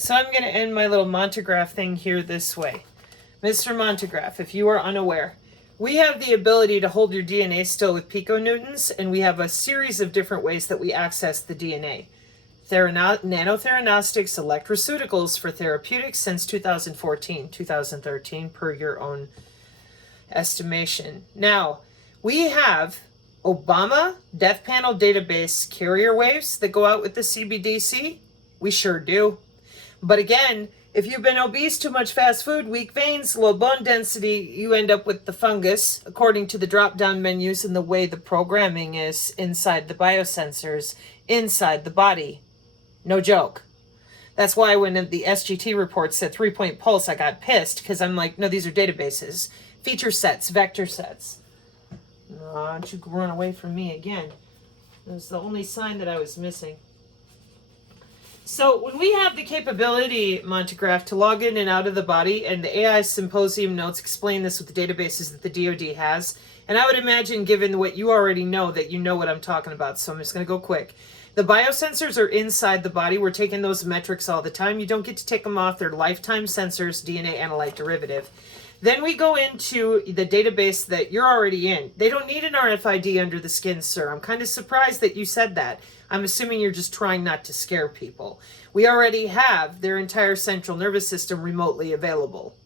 So I'm going to end my little Montegraph thing here this way. Mr. Montegraph, if you are unaware, we have the ability to hold your DNA still with piconewtons, and we have a series of different ways that we access the DNA. Nanotheranostics, electroceuticals for therapeutics since 2014, 2013, per your own estimation. Now, we have Obama Death Panel database carrier waves that go out with the CBDC. We sure do. But again, if you've been obese, too much fast food, weak veins, low bone density, you end up with the fungus, according to the drop-down menus and the way the programming is inside the biosensors, inside the body. No joke. That's why when the SGT report said 3-point pulse, I got pissed, because I'm like, no, these are databases. Feature sets, vector sets. No, don't you run away from me again. It was the only sign that I was missing. So when we have the capability, Montegraph, to log in and out of the body, and the AI symposium notes explain this with the databases that the DoD has, and I would imagine, given what you already know, that you know what I'm talking about, so I'm just going to go quick. The biosensors are inside the body. We're taking those metrics all the time. You don't get to take them off. They're lifetime sensors, DNA analyte derivative. Then we go into the database that you're already in. They don't need an RFID under the skin, sir. I'm kind of surprised that you said that. I'm assuming you're just trying not to scare people. We already have their entire central nervous system remotely available.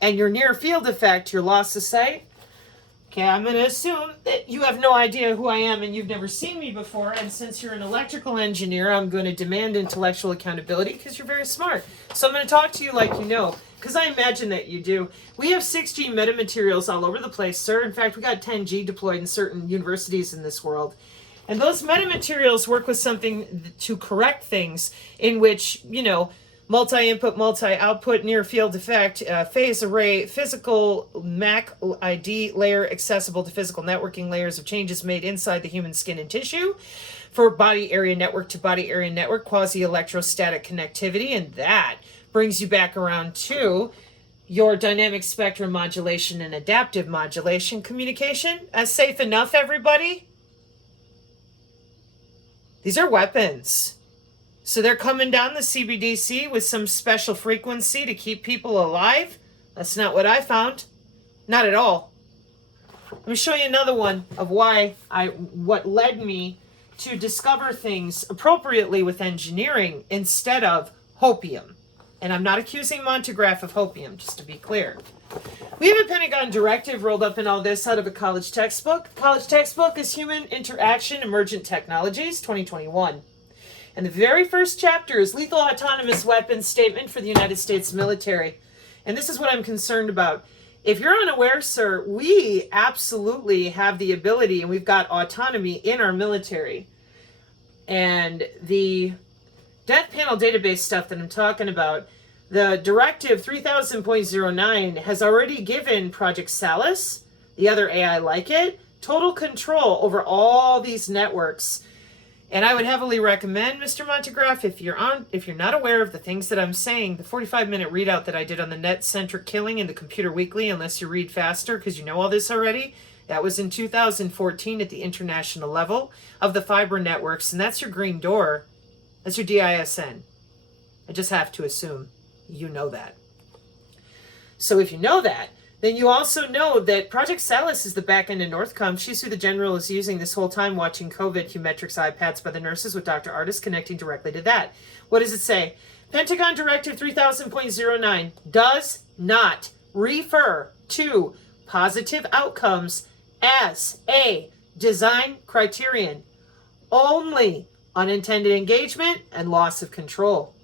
And your near field effect, your loss of sight, okay, I'm going to assume that you have no idea who I am and you've never seen me before. And since you're an electrical engineer, I'm going to demand intellectual accountability because you're very smart. So I'm going to talk to you like you know, because I imagine that you do. We have 6G metamaterials all over the place, sir. In fact, we got 10G deployed in certain universities in this world. And those metamaterials work with something to correct things in which, you know, multi-input, multi-output, near-field effect, phase array, physical MAC ID layer accessible to physical networking layers of changes made inside the human skin and tissue for body area network to body area network, quasi-electrostatic connectivity, and that brings you back around to your dynamic spectrum modulation and adaptive modulation communication. As safe enough, everybody? These are weapons. So they're coming down the CBDC with some special frequency to keep people alive? That's not what I found. Not at all. Let me show you another one of what led me to discover things appropriately with engineering instead of hopium. And I'm not accusing Montegraph of hopium, just to be clear. We have a Pentagon directive rolled up in all this out of a college textbook. The college textbook is Human Interaction Emergent Technologies, 2021. And the very first chapter is Lethal Autonomous Weapons Statement for the United States Military. And this is what I'm concerned about. If you're unaware, sir, we absolutely have the ability, and we've got autonomy in our military. And the Death Panel database stuff that I'm talking about, the Directive 3000.09 has already given Project Salus, the other AI like it, total control over all these networks. And I would heavily recommend, Mr. Montegraph, if you're not aware of the things that I'm saying, the 45-minute readout that I did on the net-centric killing in the Computer Weekly, unless you read faster because you know all this already, that was in 2014 at the international level of the fiber networks, and that's your green door. That's your DISN. I just have to assume you know that. So if you know that, then you also know that Project Salus is the back end of Northcom. She's who the general is using this whole time watching COVID Humetrics iPads by the nurses with Dr. Artis connecting directly to that. What does it say? Pentagon Directive 3000.09 does not refer to positive outcomes as a design criterion. Only unintended engagement and loss of control.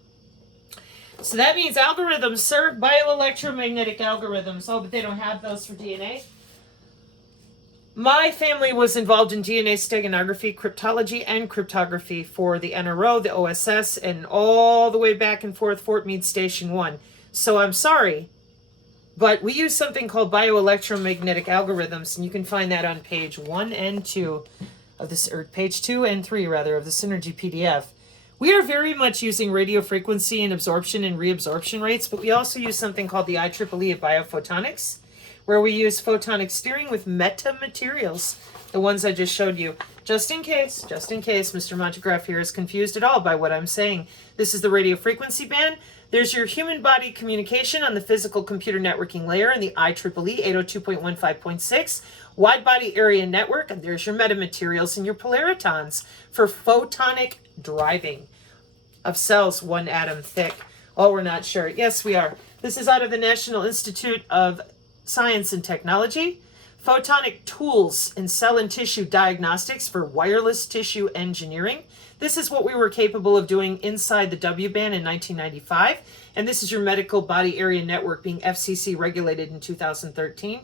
So that means algorithms, sir, bioelectromagnetic algorithms. Oh, but they don't have those for DNA. My family was involved in DNA steganography, cryptology, and cryptography for the NRO, the OSS, and all the way back and forth, Fort Meade Station 1. So I'm sorry, but we use something called bioelectromagnetic algorithms, and you can find that on page 1 and 2 of this, or page 2 and 3, rather, of the Synergy PDF. We are very much using radio frequency and absorption and reabsorption rates, but we also use something called the IEEE of biophotonics, where we use photonic steering with metamaterials, the ones I just showed you. Just in case Mr. Montegraph here is confused at all by what I'm saying. This is the radio frequency band. There's your human body communication on the physical computer networking layer in the IEEE 802.15.6 wide body area network. And there's your metamaterials and your polaritons for photonic driving of cells 1 atom thick. Oh, we're not sure. Yes, we are. This is out of the National Institute of Science and Technology. Photonic tools in cell and tissue diagnostics for wireless tissue engineering. This is what we were capable of doing inside the W-band in 1995. And this is your medical body area network being FCC regulated in 2013.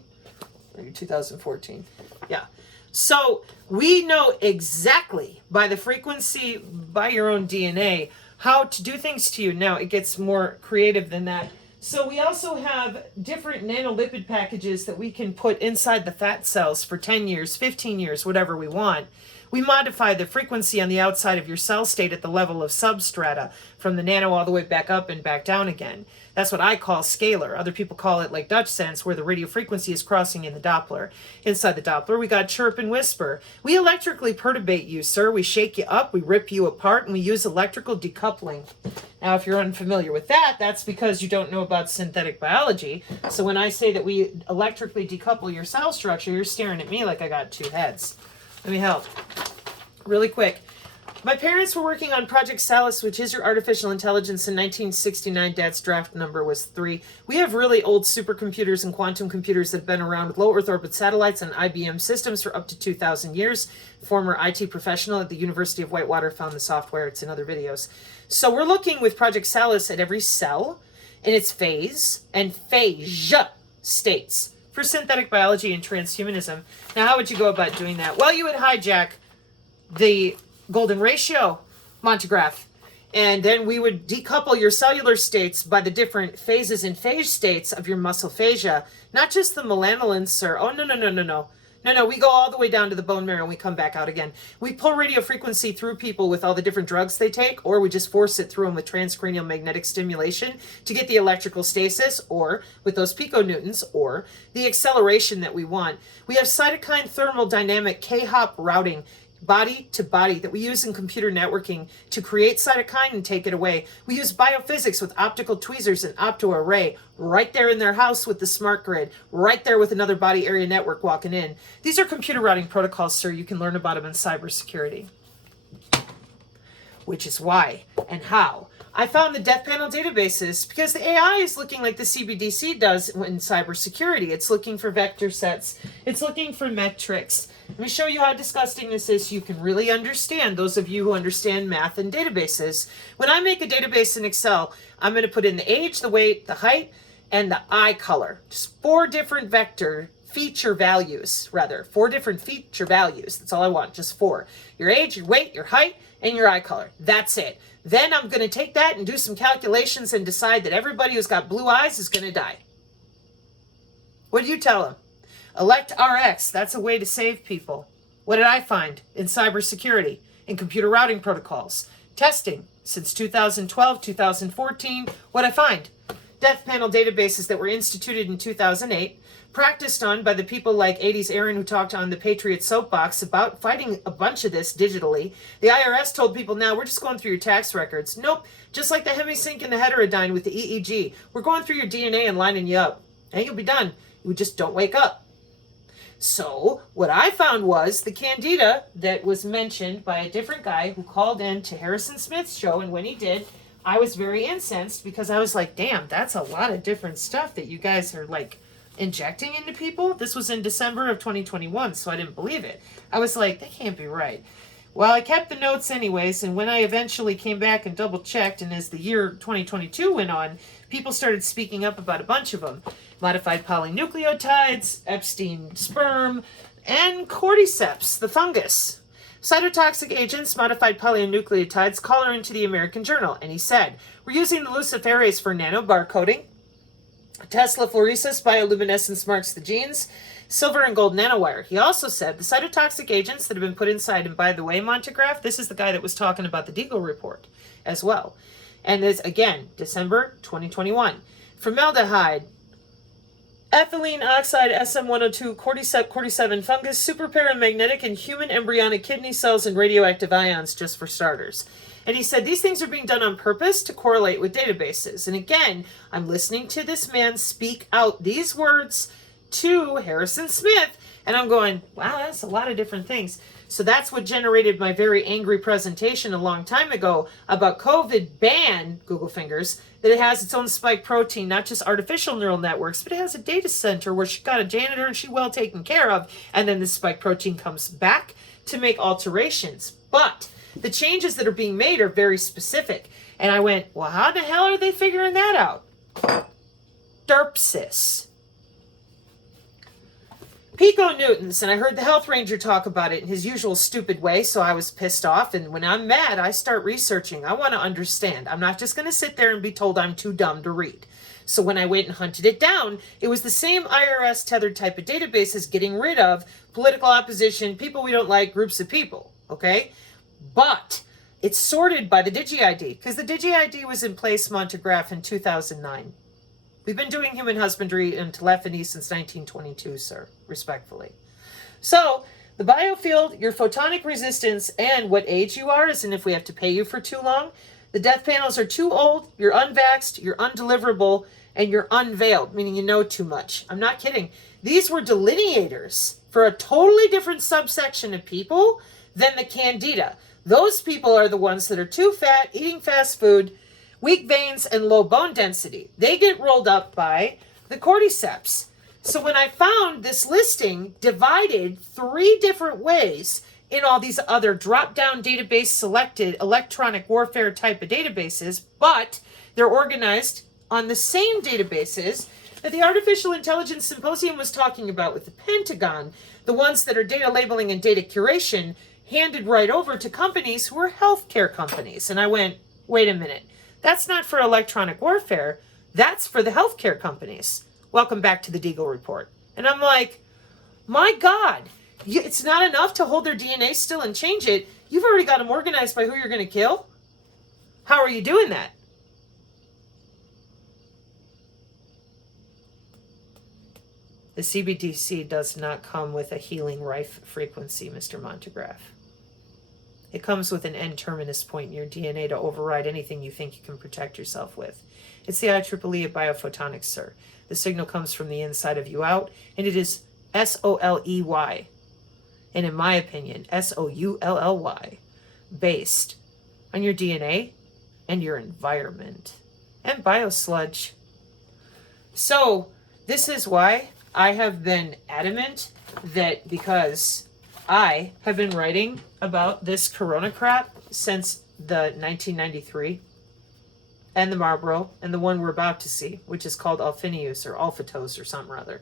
Maybe 2014. Yeah. So we know exactly by the frequency, by your own DNA, how to do things to you. Now, it gets more creative than that. So we also have different nanolipid packages that we can put inside the fat cells for 10 years, 15 years, whatever we want. We modify the frequency on the outside of your cell state at the level of substrata, from the nano all the way back up and back down again. That's what I call scalar. Other people call it like Dutch sense, where the radio frequency is crossing in the Doppler. Inside the Doppler, we got chirp and whisper. We electrically perturbate you, sir. We shake you up, we rip you apart, and we use electrical decoupling. Now, if you're unfamiliar with that, that's because you don't know about synthetic biology. So when I say that we electrically decouple your cell structure, you're staring at me like I got two heads. Let me help. Really quick. My parents were working on Project Salus, which is your artificial intelligence. In 1969, Dad's draft number was 3. We have really old supercomputers and quantum computers that have been around with low Earth orbit satellites and IBM systems for up to 2,000 years. Former IT professional at the University of Whitewater found the software. It's in other videos. So we're looking with Project Salus at every cell in its phase and phage states for synthetic biology and transhumanism. Now, how would you go about doing that? Well, you would hijack the golden ratio, Montegraph, and then we would decouple your cellular states by the different phases and phage states of your muscle fascia, not just the melanolins or, oh, no, we go all the way down to the bone marrow and we come back out again. We pull radio frequency through people with all the different drugs they take, or we just force it through them with transcranial magnetic stimulation to get the electrical stasis, or with those piconewtons, or the acceleration that we want. We have cytokine thermodynamic K-hop routing, body to body, that we use in computer networking to create cytokine and take it away. We use biophysics with optical tweezers and optoarray right there in their house with the smart grid, right there with another body area network walking in. These are computer routing protocols, sir. You can learn about them in cybersecurity. Which is why and how I found the death panel databases, because the AI is looking like the CBDC does in cybersecurity. It's looking for vector sets. It's looking for metrics. Let me show you how disgusting this is so you can really understand, those of you who understand math and databases. When I make a database in Excel, I'm going to put in the age, the weight, the height, and the eye color. Just 4 different feature values. 4 different feature values. That's all I want, just 4. Your age, your weight, your height, and your eye color. That's it. Then I'm going to take that and do some calculations and decide that everybody who's got blue eyes is going to die. What do you tell them? Elect RX. That's a way to save people. What did I find in cybersecurity, in computer routing protocols? Testing since 2012, 2014. What I find? Death panel databases that were instituted in 2008, practiced on by the people like 80s Aaron, who talked on the Patriot Soapbox about fighting a bunch of this digitally. The IRS told people, now we're just going through your tax records. Nope, just like the hemisync and the heterodyne with the EEG. We're going through your DNA and lining you up. And you'll be done. You just don't wake up. So what I found was the candida that was mentioned by a different guy who called in to Harrison Smith's show, and when he did, I was very incensed, because I was like, damn, that's a lot of different stuff that you guys are like injecting into people. This was in December of 2021, so I didn't believe it. I was like, that can't be right. Well, I kept the notes anyways, and when I eventually came back and double checked, and as the year 2022 went on, people started speaking up about a bunch of them. Modified polynucleotides, Epstein sperm, and cordyceps, the fungus. Cytotoxic agents, modified polynucleotides, call her into the American Journal, and he said, we're using the luciferase for nanobarcoding. Tesla fluorescence bioluminescence marks the genes. Silver and gold nanowire. He also said the cytotoxic agents that have been put inside, and by the way, Montegraph, this is the guy that was talking about the Deagle report as well. And this, again, December 2021. Formaldehyde, ethylene oxide SM102 cordyceps fungus, superparamagnetic and human embryonic kidney cells, and radioactive ions, just for starters. And he said these things are being done on purpose to correlate with databases. And again, I'm listening to this man speak out these words to Harrison Smith, and I'm going, wow, that's a lot of different things. So that's what generated my very angry presentation a long time ago about COVID ban, Google fingers, that it has its own spike protein, not just artificial neural networks, but it has a data center where she got a janitor and she's well taken care of, and then the spike protein comes back to make alterations. But the changes that are being made are very specific. And I went, well, how the hell are they figuring that out? Derpsis. Piconewtons, and I heard the health ranger talk about it in his usual stupid way, so I was pissed off, and when I'm mad, I start researching. I want to understand. I'm not just going to sit there and be told I'm too dumb to read. So when I went and hunted it down, it was the same IRS tethered type of databases getting rid of political opposition, people we don't like, groups of people, okay? But it's sorted by the DigiID, because the DigiID was in place, Montegraph, in 2009. We've been doing human husbandry and telephony since 1922, sir, respectfully. So, the biofield, your photonic resistance, and what age you are, as in if we have to pay you for too long. The death panels are too old, you're unvaxxed, you're undeliverable, and you're unveiled, meaning you know too much. I'm not kidding. These were delineators for a totally different subsection of people than the candida. Those people are the ones that are too fat, eating fast food, weak veins, and low bone density. They get rolled up by the cordyceps. So when I found this listing divided 3 different ways in all these other drop-down database selected electronic warfare type of databases, but they're organized on the same databases that the Artificial Intelligence Symposium was talking about with the Pentagon, the ones that are data labeling and data curation, handed right over to companies who are healthcare companies. And I went, wait a minute. That's not for electronic warfare. That's for the healthcare companies. Welcome back to the Deagle Report. And I'm like, my God, it's not enough to hold their DNA still and change it. You've already got them organized by who you're going to kill. How are you doing that? The CBDC does not come with a healing rife frequency, Mr. Montegraph. It comes with an N-terminus point in your DNA to override anything you think you can protect yourself with. It's the IEEE of biophotonics, sir. The signal comes from the inside of you out, and it is SOLEY. And in my opinion, SOULLY, based on your DNA and your environment and biosludge. So, this is why I have been adamant that because I have been writing about this corona crap since the 1993 and the Marlboro and the one we're about to see, which is called Alphinius or Alphatos or something or other.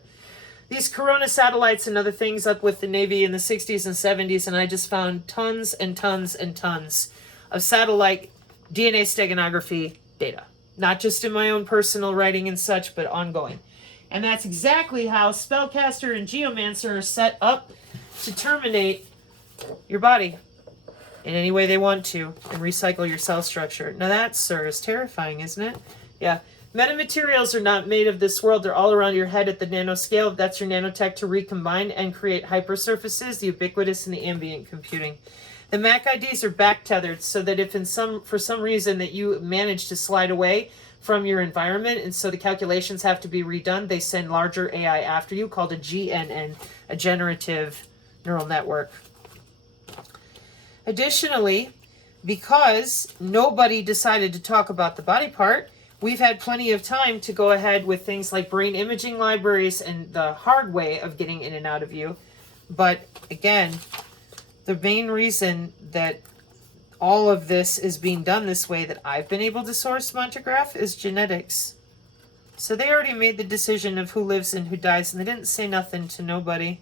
These corona satellites and other things up with the Navy in the 60s and 70s, and I just found tons and tons and tons of satellite DNA steganography data. Not just in my own personal writing and such, but ongoing. And that's exactly how Spellcaster and Geomancer are set up to terminate your body in any way they want to and recycle your cell structure. Now that, sir, is terrifying, isn't it? Yeah. Metamaterials are not made of this world. They're all around your head at the nanoscale. That's your nanotech to recombine and create hypersurfaces, the ubiquitous and the ambient computing. The MAC IDs are back tethered so that if for some reason that you manage to slide away from your environment and so the calculations have to be redone, they send larger AI after you called a GNN, a generative neural network. Additionally, because nobody decided to talk about the body part, we've had plenty of time to go ahead with things like brain imaging libraries and the hard way of getting in and out of you. But again, the main reason that all of this is being done this way that I've been able to source Montegraph is genetics. So they already made the decision of who lives and who dies, and they didn't say nothing to nobody.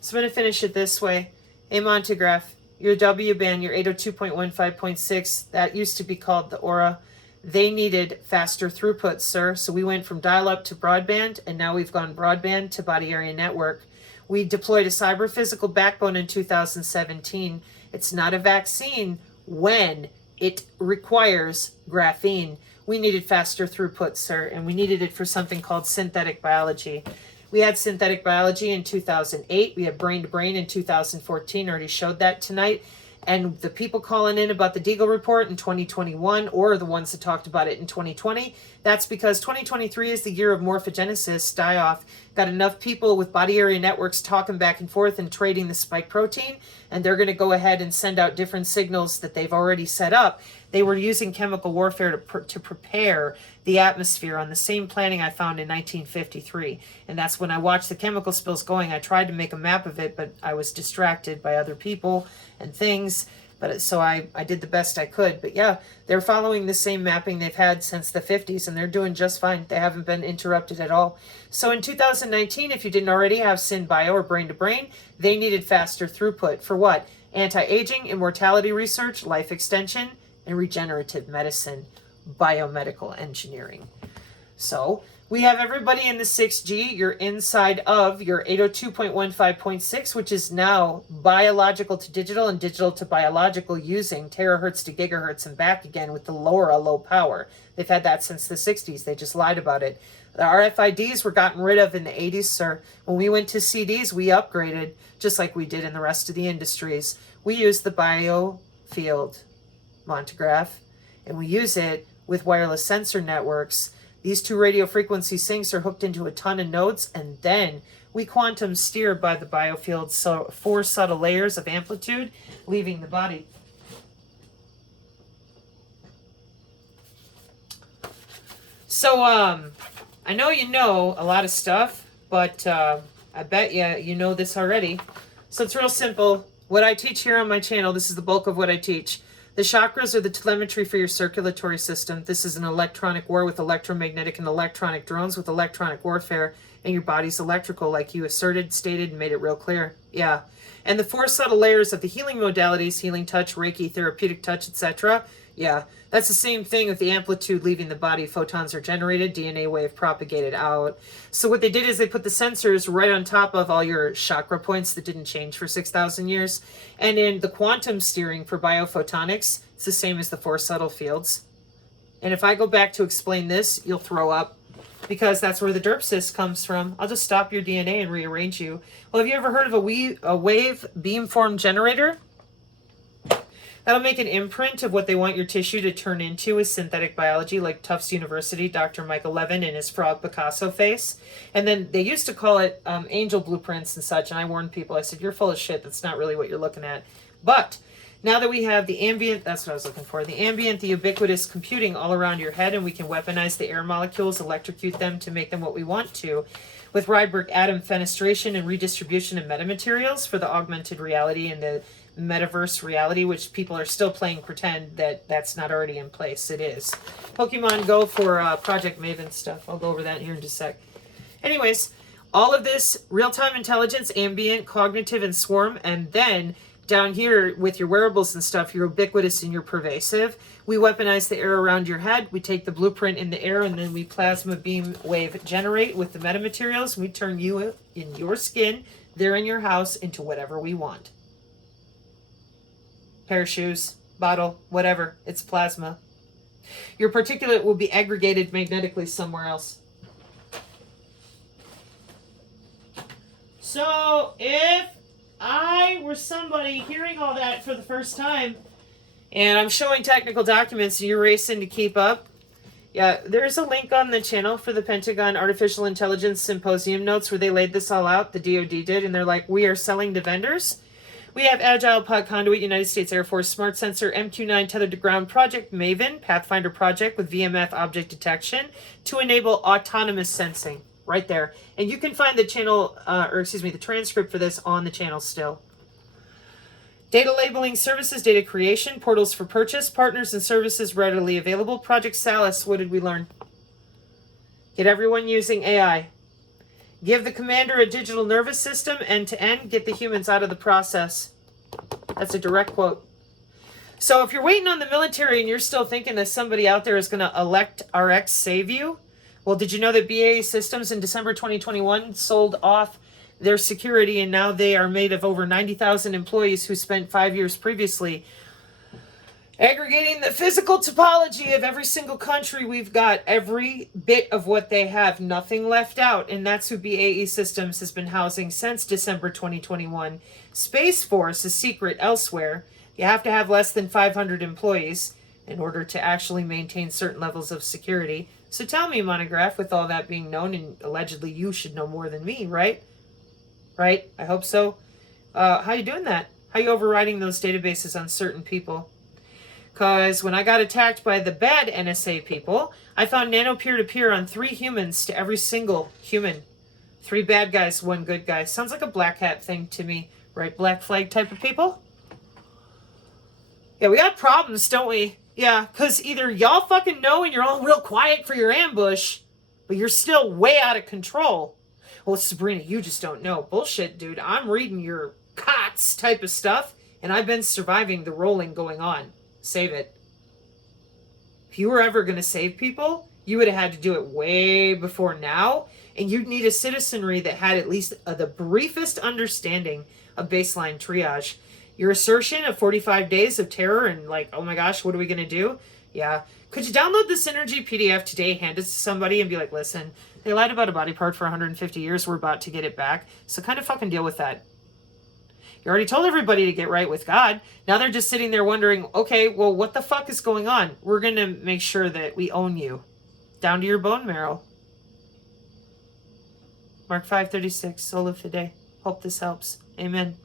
So I'm going to finish it this way. Hey, Montegraph, your W band, your 802.15.6, that used to be called the Aura. They needed faster throughput, sir. So we went from dial-up to broadband, and now we've gone broadband to body area network. We deployed a cyber-physical backbone in 2017. It's not a vaccine when it requires graphene. We needed faster throughput, sir, and we needed it for something called synthetic biology. We had synthetic biology in 2008. We had brain to brain in 2014. I already showed that tonight. And the people calling in about the Deagle report in 2021, or the ones that talked about it in 2020, that's because 2023 is the year of morphogenesis, die-off. Got enough people with body area networks talking back and forth and trading the spike protein, and they're going to go ahead and send out different signals that they've already set up. They were using chemical warfare to prepare the atmosphere on the same planning I found in 1953. And that's when I watched the chemical spills going. I tried to make a map of it, but I was distracted by other people and things. But so I did the best I could. But yeah, they're following the same mapping they've had since the 50s, and they're doing just fine. They haven't been interrupted at all. So in 2019, if you didn't already have SynBio or brain to brain, they needed faster throughput. For what? Anti-aging, immortality research, life extension, and regenerative medicine, biomedical engineering. So we have everybody in the 6G. You're inside of your 802.15.6, which is now biological to digital and digital to biological, using terahertz to gigahertz and back again with the LoRa low power. They've had that since the 60s. They just lied about it. The RFIDs were gotten rid of in the 80s, sir. When we went to CDs, we upgraded, just like we did in the rest of the industries. We used the biofield Montegraph, and we use it with wireless sensor networks. These two radio frequency sinks are hooked into a ton of nodes, and then we quantum steer by the biofield, so 4 subtle layers of amplitude leaving the body. So I know you know a lot of stuff, but I bet you know this already. So it's real simple. What I teach here on my channel, this is the bulk of what I teach. The chakras are the telemetry for your circulatory system. This is an electronic war with electromagnetic and electronic drones with electronic warfare, and your body's electrical, like you asserted, stated, and made it real clear. Yeah. And the 4 subtle layers of the healing modalities, healing touch, Reiki, therapeutic touch, etc. Yeah, that's the same thing with the amplitude leaving the body. Photons are generated, DNA wave propagated out. So what they did is they put the sensors right on top of all your chakra points that didn't change for 6,000 years. And in the quantum steering for biophotonics, it's the same as the 4 subtle fields. And if I go back to explain this, you'll throw up, because that's where the derpsis comes from. I'll just stop your DNA and rearrange you. Well, have you ever heard of a wave beamform generator? That'll make an imprint of what they want your tissue to turn into with synthetic biology, like Tufts University, Dr. Michael Levin and his frog Picasso face. And then they used to call it angel blueprints and such, and I warned people. I said, you're full of shit. That's not really what you're looking at. But now that we have the ambient, that's what I was looking for, the ambient, the ubiquitous computing all around your head, and we can weaponize the air molecules, electrocute them to make them what we want to, with Rydberg atom fenestration and redistribution of metamaterials for the augmented reality and the metaverse reality, which people are still playing pretend that that's not already in place. It is. Pokemon Go for Project Maven stuff. I'll go over that here in just a sec. Anyways, all of this real-time intelligence, ambient, cognitive, and swarm, and then down here with your wearables and stuff, you're ubiquitous and you're pervasive. We weaponize the air around your head. We take the blueprint in the air, and then we plasma beam wave generate with the metamaterials. We turn you in your skin, there in your house, into whatever we want. Pair of shoes, bottle, whatever. It's plasma. Your particulate will be aggregated magnetically somewhere else. So if I were somebody hearing all that for the first time, and I'm showing technical documents and you're racing to keep up, yeah, there's a link on the channel for the Pentagon Artificial Intelligence Symposium notes where they laid this all out. The DoD did, and they're like, we are selling to vendors. We have Agile Pod Conduit, United States Air Force Smart Sensor, MQ-9 Tethered to Ground Project, Maven, Pathfinder Project with VMF object detection to enable autonomous sensing. Right there. And you can find the channel, the transcript for this on the channel still. Data labeling services, data creation, portals for purchase, partners and services readily available. Project Salus, what did we learn? Get everyone using AI. Give the commander a digital nervous system, end to end. Get the humans out of the process. That's a direct quote. So if you're waiting on the military and you're still thinking that somebody out there is going to elect RX save you, well, did you know that BAE Systems in December 2021 sold off their security, and now they are made of over 90,000 employees who spent 5 years previously Aggregating the physical topology of every single country, we've got every bit of what they have, nothing left out, and that's who BAE Systems has been housing since December 2021. Space Force is secret elsewhere. You have to have less than 500 employees in order to actually maintain certain levels of security. So tell me, Monograph, with all that being known, and allegedly you should know more than me, right? Right? I hope so. How you doing that? How you overriding those databases on certain people? Because when I got attacked by the bad NSA people, I found nano peer-to-peer on 3 humans to every single human. 3 bad guys, 1 good guy. Sounds like a black hat thing to me, right? Black flag type of people? Yeah, we got problems, don't we? Yeah, because either y'all fucking know and you're all real quiet for your ambush, but you're still way out of control. Well, Sabrina, you just don't know. Bullshit, dude. I'm reading your COTS type of stuff, and I've been surviving the rolling going on. Save it. If you were ever going to save people, you would have had to do it way before now, and you'd need a citizenry that had at least the briefest understanding of baseline triage. Your assertion of 45 days of terror and like, oh my gosh, what are we going to do? Yeah. Could you download the Synergy PDF today, hand it to somebody, and be like, listen, they lied about a body part for 150 years. We're about to get it back. So kind of fucking deal with that. You already told everybody to get right with God. Now they're just sitting there wondering, okay, well, what the fuck is going on? We're going to make sure that we own you. Down to your bone marrow. Mark 5:36, Sola Fide. Hope this helps. Amen.